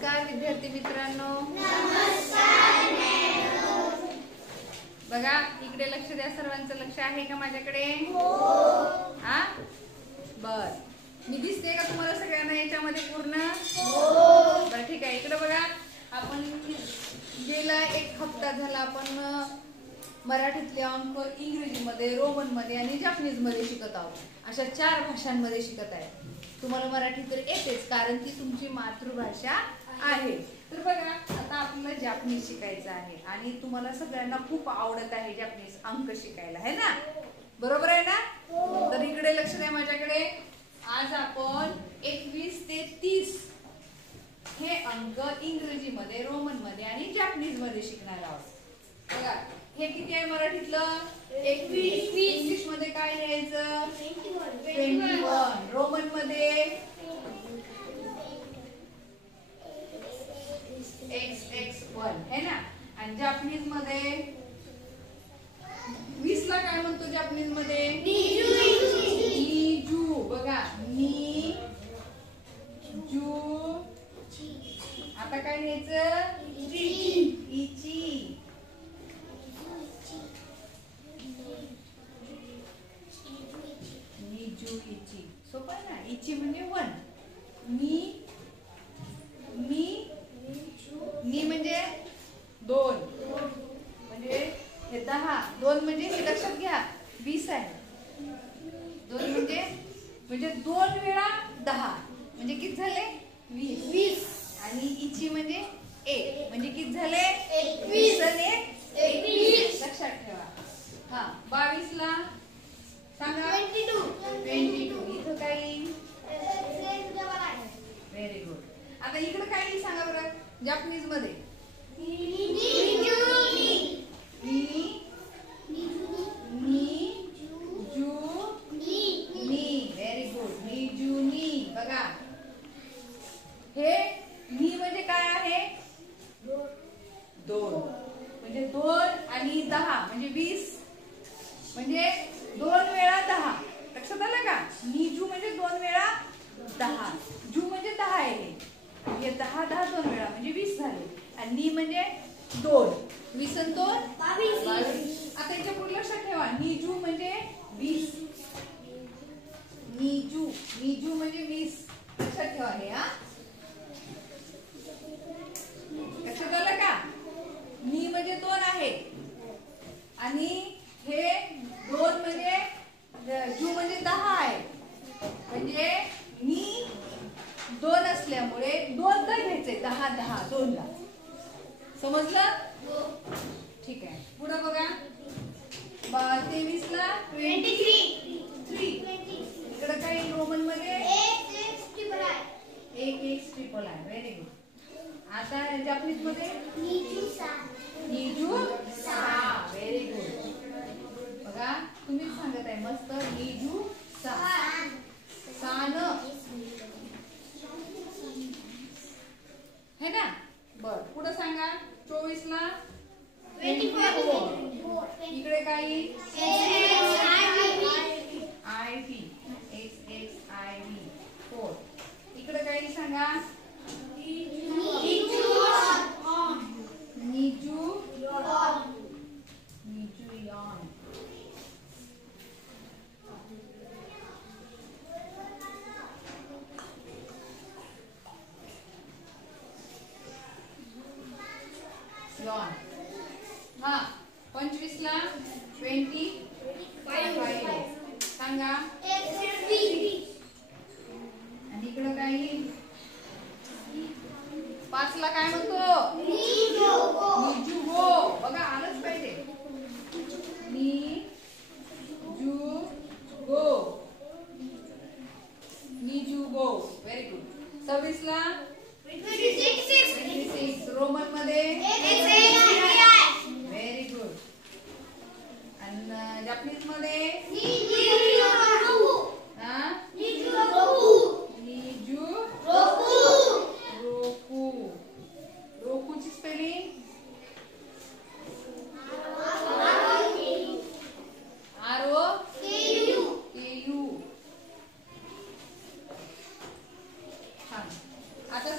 नमस्कार विद्यार्थी मित्रांनो. बघा इकडे लक्ष द्या. सर्वांचं लक्ष आहे का माझ्याकडे? हा बर. मी दिसते का तुम्हाला सगळ्यांना याच्यामध्ये पूर्ण? बर ठीक आहे. इकडे बघा, आपण गेला एक हप्ता झाला आपण मराठीतले अंक इंग्रजीमध्ये, रोमनमध्ये आणि जपानीजमध्ये शिकत आहोत. अशा 4 भाषांमध्ये शिकत आहे. तुम्हाला मराठी तर येतेच कारण ती तुमची मातृभाषा आहे. तर बघा आता आपल्याला जपानीज शिकायचं आहे आणि तुम्हाला सगळ्यांना खूप आवडत आहे जपानीज अंक शिकायला, है ना? बरोबर आहे ना? तर इकडे लक्ष द्या माझ्याकडे. आज आपण 21 ते 30 हे अंक इंग्रजीमध्ये, रोमनमध्ये आणि जपानीजमध्ये शिकणार आहोत. बघा हे किती आहे मराठीतलं? 21. इंग्लिश मध्ये काय लिहायचं? 21. रोमन मध्ये XX1 है ना? आणि जपानीज मध्ये 20 ला काय म्हणतो जपानीज मध्ये? निजू. बघा नि जू. आता काय लिहायचं? इची. निजू इची. सोपं आहे ना? इची म्हणजे 1. नि म्हणजे 2 म्हणजे हे 10. 2 म्हणजे हे लक्षात घ्या 20 आहे. 2 म्हणजे 2 वेळा 10 म्हणजे किती झाले? 20. आणि इची म्हणजे 1 म्हणजे किती झाले? 21 आणि 21. लक्षात ठेवा. हा 22 ला सांगा? 22. इथं काही? Very good. आता इकडे काय सांगा बरं जपानीज मध्ये? Very good. निजूनी. बघा हे नि म्हणजे काय आहे? 2 म्हणजे 2 आणि 10 म्हणजे 20 म्हणजे 2 वेळा 10. लक्षात आलं का? निजू म्हणजे 2 वेळा 10. जू म्हणजे 10 आहे. हे 10 2 वेळा म्हणजे 20 झाले. आणि नि म्हणजे 2. 20 आणि 2 22. आता याच्या पुढे लक्षात ठेवा निजू म्हणजे 20. निजू म्हणजे 20. लक्षात ठेवा हे. हा लक्षात आलं का? नि म्हणजे 2 आहे आणि हे 2 म्हणजे जू म्हणजे 10 आहे. म्हणजे नि 2 असल्यामुळे 2 तर घ्यायचे. 10 2 ला. समजलं? ठीक आहे. पुढे बघा 23 ला 23. इकडे काही रोमन मध्ये XX. Very good. आता जपानीज मध्ये निजू सा. Very good. बघा तुम्हीच सांगत आहे मस्त. निजू सा. सान है ना? बर पुढे सांगा 24 ला 24. इकडे काही? IV. XXIV4. इकडे काही सांगा? निजू यॉन. हा 25 ला 25 सांगा? आणि इकडं काही? 5 ला काय म्हणतो? निजू गो. बघा आलंच पाहिजे. निजू गो. Very good. 26 ला 26. रोमन मध्ये व्हेरी गुड. आणि जपानीज मध्ये रोकूची स्पेलिंग ROKU. आता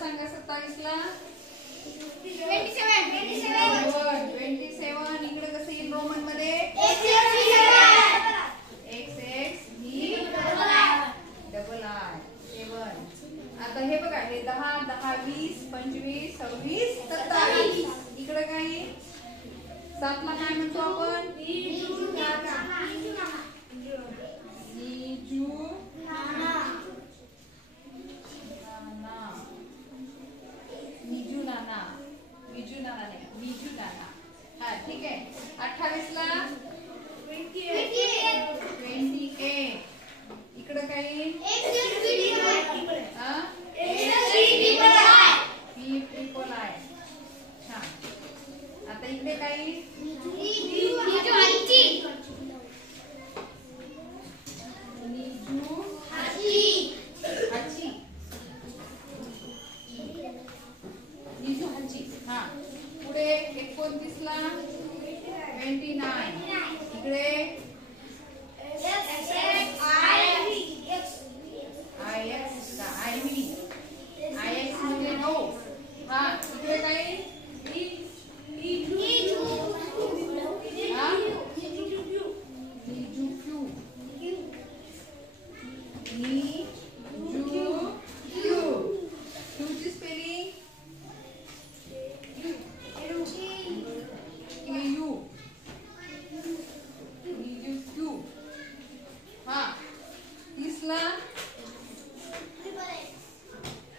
ला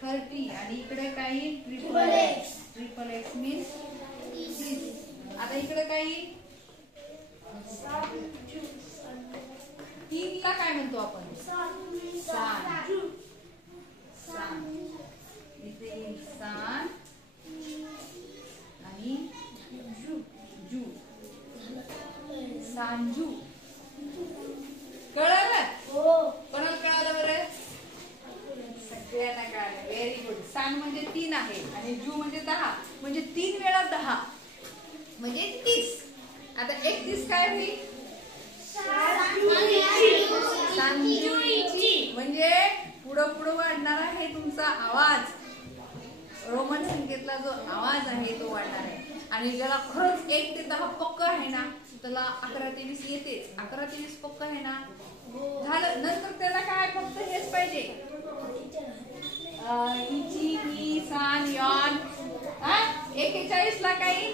30 आणि इकडे काही ट्रिपल एक्स मीन्स 3. आता इकडे काही 3 ला काय म्हणतो आपण? सान. इथे येईल सान आणि जू. सांजू. कळलं? कोणाला कळालं बरं? सगळ्यांना कळालं. Very good. सान म्हणजे 3 आहे आणि जू म्हणजे 10 म्हणजे 3 वेळा 10 म्हणजे 30. आता 31 काय होईल? सांजूची म्हणजे पुढं पुढं वाढणार आहे तुमचा आवाज. रोमन संख्येतला जो आवाज आहे तो वाढणार आहे आणि ज्याला खरंच 1 ते 10 पक्क आहे ना त्याला 11 ते 20 येतेच. 11 ते 20 पक्क आहे ना झालं. नंतर त्याला काय फक्त हेच पाहिजे इची ई सान यॉन. 41 ला काही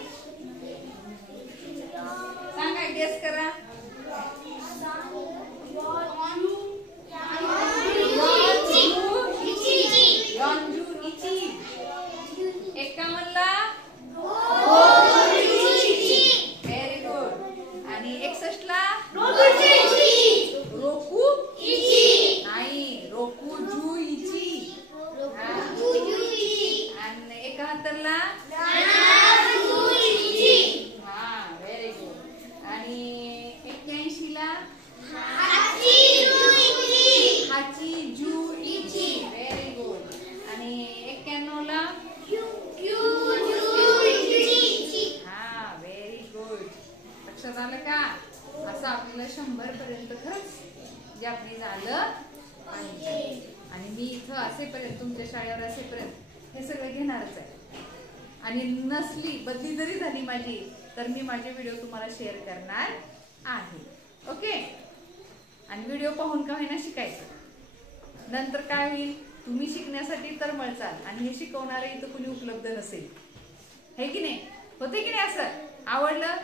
सांगा, गेस करा. यॉनजू इची. 51 ला व्हेरी गुड. आणि 61 ला रोकू नाही, रोकू जू इची. आणि 71 ला व्हेरी गुड. आणि 81 ला हाची जू इची. Very good. आणि 91 ला व्हेरी गुड. लक्षात आलं का? असं आपल्याला 100 पर्यंत खरंच जापनीज आलं पाहिजे. आणि मी इथं असेपर्यंत तुमच्या शाळेवर असेपर्यंत हे सगळं घेणारच आहे. आणि नसली बदली जरी झाली माझी तर मी माझे व्हिडिओ तुम्हाला शेअर करणार आहे. ओके. आणि व्हिडिओ पाहून का होईना शिकायचं. नंतर काय होईल? तुम्ही शिकण्यासाठी तर मळचाल आणि हे शिकवणारे इथं कुणी उपलब्ध नसेल. है की नाही? होते की नाही? असं आवडलं?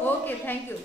Okay, thank you.